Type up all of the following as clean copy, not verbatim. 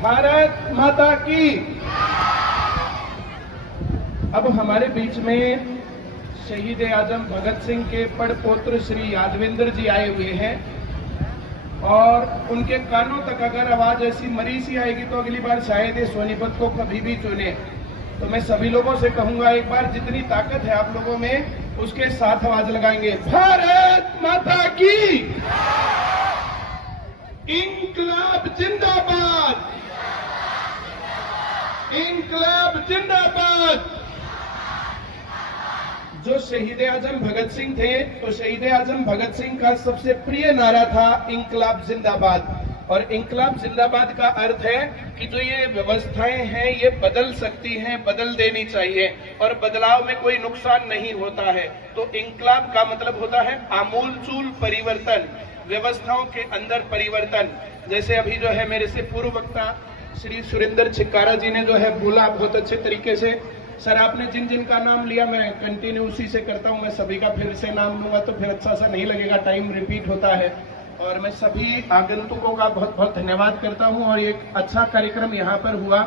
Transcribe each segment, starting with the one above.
भारत माता की। अब हमारे बीच में शहीद आजम भगत सिंह के पड़पोत्र श्री यादवेंद्र जी आए हुए हैं और उनके कानों तक अगर आवाज ऐसी मरी सी आएगी तो अगली बार शायद ये सोनीपत को कभी भी चुने। तो मैं सभी लोगों से कहूंगा, एक बार जितनी ताकत है आप लोगों में उसके साथ आवाज लगाएंगे, भारत माता की। इंकलाब जिंदाबाद, इंकलाब जिंदाबाद। जो शहीद आजम भगत सिंह थे तो शहीद आजम भगत सिंह का सबसे प्रिय नारा था इंकलाब जिंदाबाद। और इंकलाब जिंदाबाद का अर्थ है कि जो ये व्यवस्थाएं हैं ये बदल सकती हैं, बदल देनी चाहिए और बदलाव में कोई नुकसान नहीं होता है। तो इंकलाब का मतलब होता है आमूलचूल परिवर्तन, व्यवस्थाओं के अंदर परिवर्तन। जैसे अभी जो है मेरे से पूर्व वक्ता श्री सुरेंद्र छिक्कारा जी ने जो है बोला बहुत अच्छे तरीके से। सर आपने जिन जिन का नाम लिया मैं कंटिन्यू उसी से करता हूं, मैं सभी का फिर से नाम लूंगा तो फिर अच्छा सा नहीं लगेगा, टाइम रिपीट होता है। और मैं सभी आगंतुकों का बहुत बहुत धन्यवाद करता हूं और एक अच्छा कार्यक्रम यहाँ पर हुआ।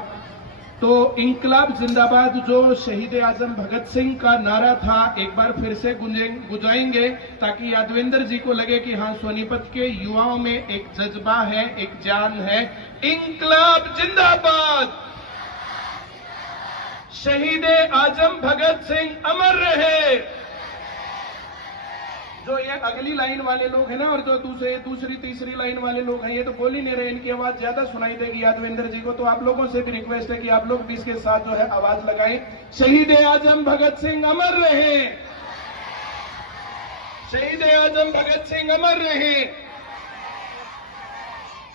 तो इंकलाब जिंदाबाद जो शहीद आजम भगत सिंह का नारा था एक बार फिर से गुंजाएंगे ताकि यादवेंद्र जी को लगे कि हाँ सोनीपत के युवाओं में एक जज्बा है, एक जान है। इंकलाब जिंदाबाद, शहीद आजम भगत सिंह अमर रहे। जो ये अगली लाइन वाले लोग हैं ना और जो दूसरी तीसरी लाइन वाले लोग हैं ये तो बोल ही नहीं रहे, इनकी आवाज ज्यादा सुनाई देगी यादवेंद्र जी को। तो आप लोगों से भी रिक्वेस्ट है कि आप लोग भी इसके साथ जो है आवाज लगाएं, शहीद आजम भगत सिंह अमर रहे, शहीद आजम भगत सिंह अमर रहे।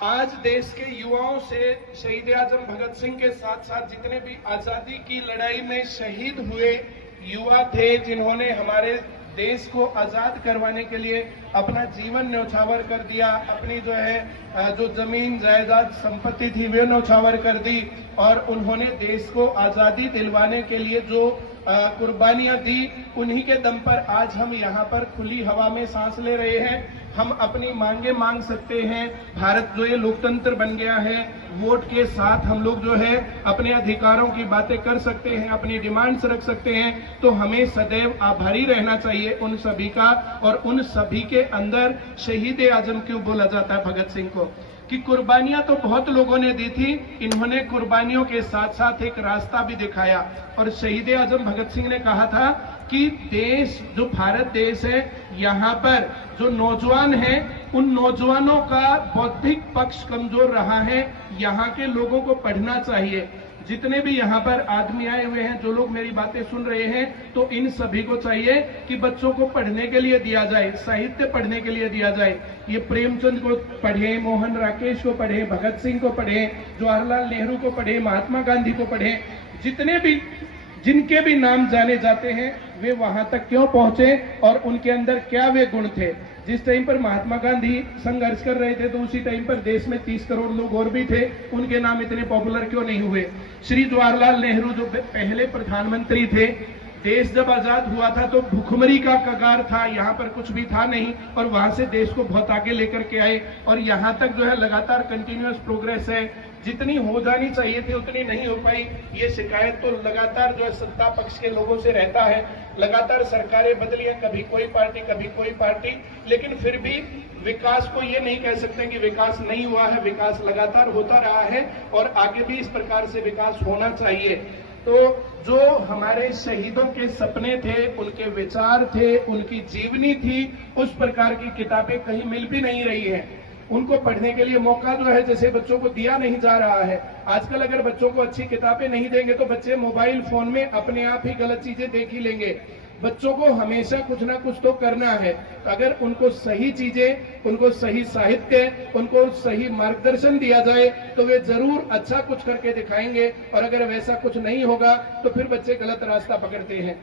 आज देश के युवाओं से शहीद आजम भगत सिंह के साथ साथ जितने भी आजादी की लड़ाई में शहीद हुए युवा थे, जिन्होंने हमारे देश को आजाद करवाने के लिए अपना जीवन न्यौछावर कर दिया, अपनी जो है जो जमीन जायदाद संपत्ति थी वे न्यौछावर कर दी और उन्होंने देश को आजादी दिलवाने के लिए जो कुर्बानियां दी, उन्हीं के दम पर आज हम यहाँ पर खुली हवा में सांस ले रहे हैं। हम अपनी मांगे मांग सकते हैं। भारत जो ये लोकतंत्र बन गया है, वोट के साथ हम लोग जो है अपने अधिकारों की बातें कर सकते हैं, अपनी डिमांड्स रख सकते हैं। तो हमें सदैव आभारी रहना चाहिए उन सभी का। और उन सभी के अंदर शहीद आजम क्यों बोला जाता है भगत सिंह को, कि कुर्बानियां तो बहुत लोगों ने दी थी, इन्होंने कुर्बानियों के साथ साथ एक रास्ता भी दिखाया। और शहीद आजम भगत सिंह ने कहा था कि देश जो भारत देश है, यहाँ पर जो नौजवान हैं उन नौजवानों का बौद्धिक पक्ष कमजोर रहा है, यहाँ के लोगों को पढ़ना चाहिए। जितने भी यहाँ पर आदमी आए हुए हैं, जो लोग मेरी बातें सुन रहे हैं, तो इन सभी को चाहिए कि बच्चों को पढ़ने के लिए दिया जाए, साहित्य पढ़ने के लिए दिया जाए। ये प्रेमचंद को पढ़े, मोहन राकेश को पढ़े, भगत सिंह को पढ़े, जवाहरलाल नेहरू को पढ़े, महात्मा गांधी को पढ़े। जितने भी जिनके भी नाम जाने जाते हैं वे वहां तक क्यों पहुंचे और उनके अंदर क्या वे गुण थे। जिस टाइम पर महात्मा गांधी संघर्ष कर रहे थे तो उसी टाइम पर देश में 30 करोड़ लोग और भी थे, उनके नाम इतने पॉपुलर क्यों नहीं हुए। श्री जवाहरलाल नेहरू जो पहले प्रधानमंत्री थे, देश जब आजाद हुआ था तो भुखमरी का कगार था, यहाँ पर कुछ भी था नहीं और वहां से देश को बहुत आगे लेकर के आए और यहाँ तक जो है लगातार कंटिन्यूअस प्रोग्रेस है। जितनी हो जानी चाहिए थी उतनी नहीं हो पाई। ये शिकायत तो लगातार जो है सत्ता पक्ष के लोगों से रहता है। लगातार सरकारें बदली हैं, कभी कोई पार्टी कभी कोई पार्टी, लेकिन फिर भी विकास को ये नहीं कह सकते कि विकास नहीं हुआ है। विकास लगातार होता रहा है और आगे भी इस प्रकार से विकास होना चाहिए। तो जो हमारे शहीदों के सपने थे, उनके विचार थे, उनकी जीवनी थी, उस प्रकार की किताबें कहीं मिल भी नहीं रही है। उनको पढ़ने के लिए मौका जो है जैसे बच्चों को दिया नहीं जा रहा है। आजकल अगर बच्चों को अच्छी किताबें नहीं देंगे तो बच्चे मोबाइल फोन में अपने आप ही गलत चीजें देख ही लेंगे। बच्चों को हमेशा कुछ ना कुछ तो करना है। तो अगर उनको सही चीजें, उनको सही साहित्य, उनको सही मार्गदर्शन दिया जाए तो वे जरूर अच्छा कुछ करके दिखाएंगे। और अगर वैसा कुछ नहीं होगा तो फिर बच्चे गलत रास्ता पकड़ते हैं।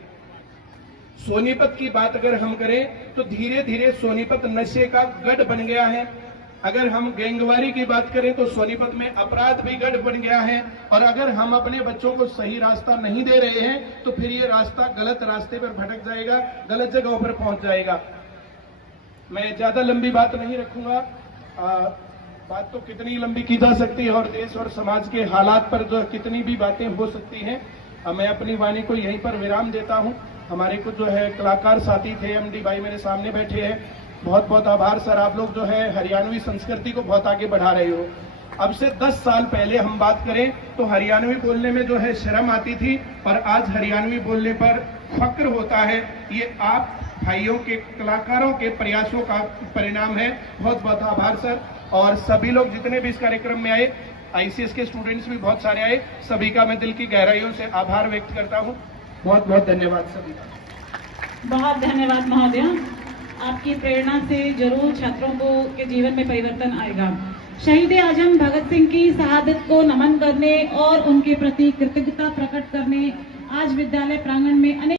सोनीपत की बात अगर हम करें तो धीरे धीरे सोनीपत नशे का गढ़ बन गया है। अगर हम गैंगवारी की बात करें तो सोनीपत में अपराध भी गढ़ बन गया है। और अगर हम अपने बच्चों को सही रास्ता नहीं दे रहे हैं तो फिर ये रास्ता गलत रास्ते पर भटक जाएगा, गलत जगहों पर पहुंच जाएगा। मैं ज्यादा लंबी बात नहीं रखूंगा। बात तो कितनी लंबी की जा सकती है और देश और समाज के हालात पर जो कितनी भी बातें हो सकती हैं। मैं अपनी वाणी को यहीं पर विराम देता हूं। हमारे कुछ जो है कलाकार साथी थे, एमडी भाई मेरे सामने बैठे हैं, बहुत बहुत आभार सर। आप लोग जो है हरियाणवी संस्कृति को बहुत आगे बढ़ा रहे हो। अब से 10 साल पहले हम बात करें तो हरियाणवी बोलने में जो है शर्म आती थी, और आज हरियाणवी बोलने पर फक्र होता है। ये आप भाइयों के, कलाकारों के प्रयासों का परिणाम है। बहुत बहुत आभार सर। और सभी लोग जितने भी इस कार्यक्रम में आए, आईसीएस के स्टूडेंट्स भी बहुत सारे आए, सभी का मैं दिल की गहराइयों से आभार व्यक्त करता हूं। बहुत बहुत धन्यवाद सभी का। बहुत धन्यवाद महोदय। आपकी प्रेरणा से जरूर छात्रों के जीवन में परिवर्तन आएगा। शहीद आजम भगत सिंह की शहादत को नमन करने और उनके प्रति कृतज्ञता प्रकट करने आज विद्यालय प्रांगण में अनेक